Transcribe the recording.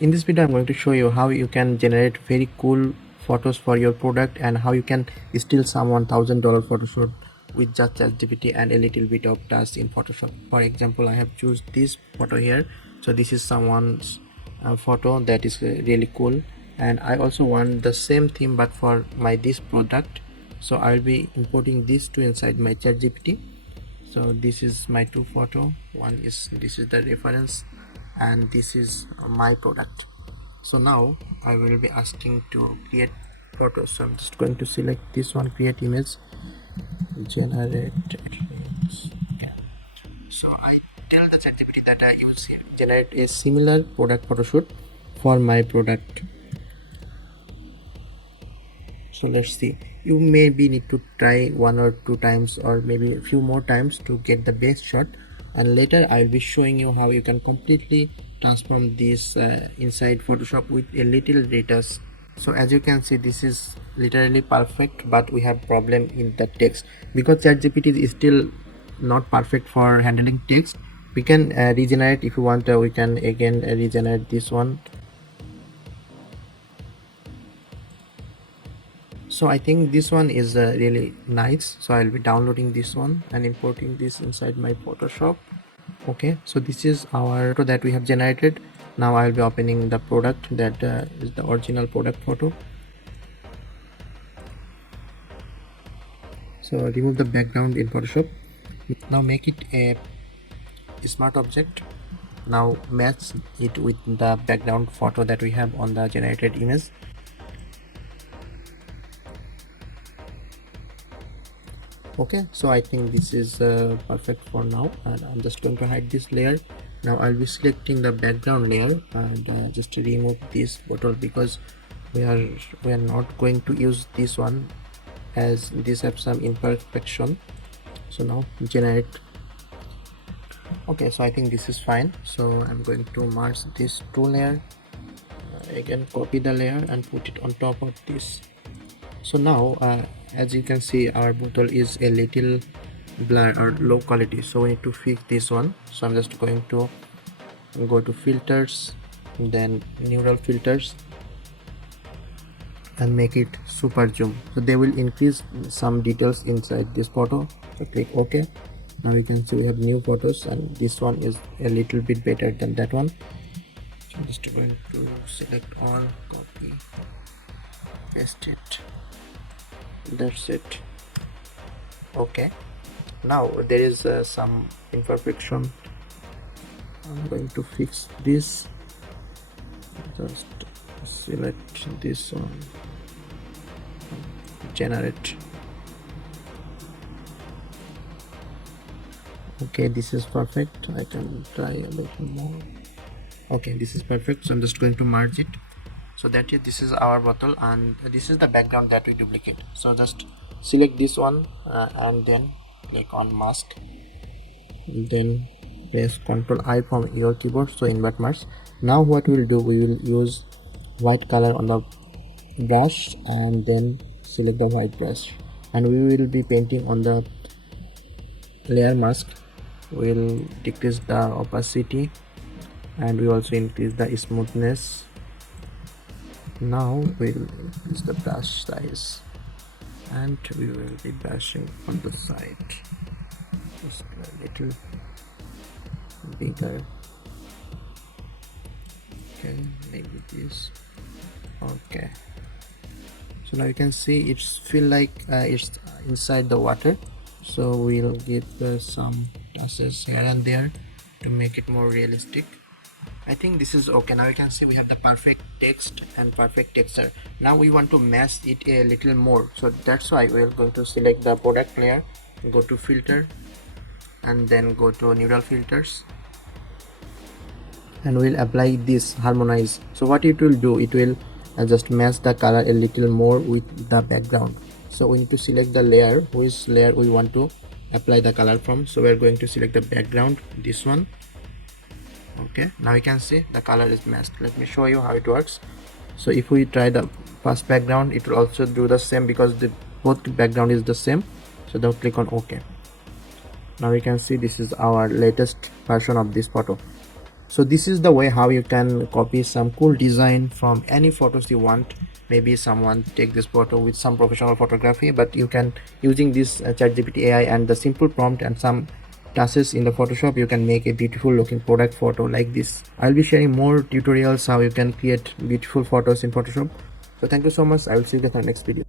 In this video, I'm going to show you how you can generate very cool photos for your product and how you can steal some $1,000 photo shoot with just ChatGPT and a little bit of task in Photoshop. For example, I have choose this photo here. So this is someone's photo that is really cool, and I also want the same theme but for my this product. So I will be importing these two inside my ChatGPT. So this is my two photo. One is this is the reference and this is my product. So now I will be asking to create photos. So I'm just going to select this one, create image, generate image. Okay. So I tell the ChatGPT that I use generate a similar product photo shoot for my product. So let's see, you maybe need to try one or two times or maybe a few more times to get the best shot, and later I'll be showing you how you can completely transform this inside Photoshop with a little data. So as you can see, this is literally perfect, but we have problem in the text because ChatGPT is still not perfect for handling text. We can regenerate if you want. We can again regenerate this one. So I think this one is really nice, so I'll be downloading this one and importing this inside my Photoshop. Okay, so this is our photo that we have generated. Now I'll be opening the product that is the original product photo. So remove the background in Photoshop. Now make it a smart object. Now match it with the background photo that we have on the generated image. Okay, so I think this is perfect for now, and I'm just going to hide this layer. Now I'll be selecting the background layer and just to remove this bottle because we are not going to use this one as this have some imperfection. So now generate. Okay, so I think this is fine. So I'm going to merge this two layer, again copy the layer and put it on top of this. So now as you can see, our bottle is a little blur or low quality, so we need to fix this one. So I'm just going to go to filters, then neural filters, and make it super zoom, so they will increase some details inside this photo. So click OK. Now you can see we have new photos and this one is a little bit better than that one. So I'm just going to select all, copy, paste it. That's it. Okay, now there is some imperfection. I'm going to fix this. Just select this one, generate. Okay, this is perfect. I can try a little more. Okay, this is perfect, so I'm just going to merge it. So that is, this is our bottle and this is the background that we duplicate. So just select this one and then click on mask, then press Ctrl I from your keyboard, so invert merge. Now what we'll do, we will use white color on the brush and then select the white brush, and we will be painting on the layer mask. We'll decrease the opacity and we also increase the smoothness. Now we'll increase the brush size and we will be brushing on the side just a little bigger. Okay, maybe this. Okay, so now you can see it's feel like it's inside the water, so we'll give some touches here and there to make it more realistic. I think this is okay. Now you can see we have the perfect text and perfect texture. Now we want to mask it a little more, so that's why we're going to select the product layer, go to filter and then go to neural filters, and we'll apply this harmonize. So what it will do, it will just match the color a little more with the background. So we need to select the layer, which layer we want to apply the color from. So we're going to select the background, this one. Okay, now you can see the color is masked. Let me show you how it works. So if we try the first background, it will also do the same because the both background is the same. So then click on OK. Now you can see this is our latest version of this photo. So this is the way how you can copy some cool design from any photos you want. Maybe someone take this photo with some professional photography, but you can, using this ChatGPT AI and the simple prompt and some tasks in the Photoshop, you can make a beautiful looking product photo like this. I'll be sharing more tutorials how you can create beautiful photos in Photoshop. So thank you so much. I will see you guys in the next video.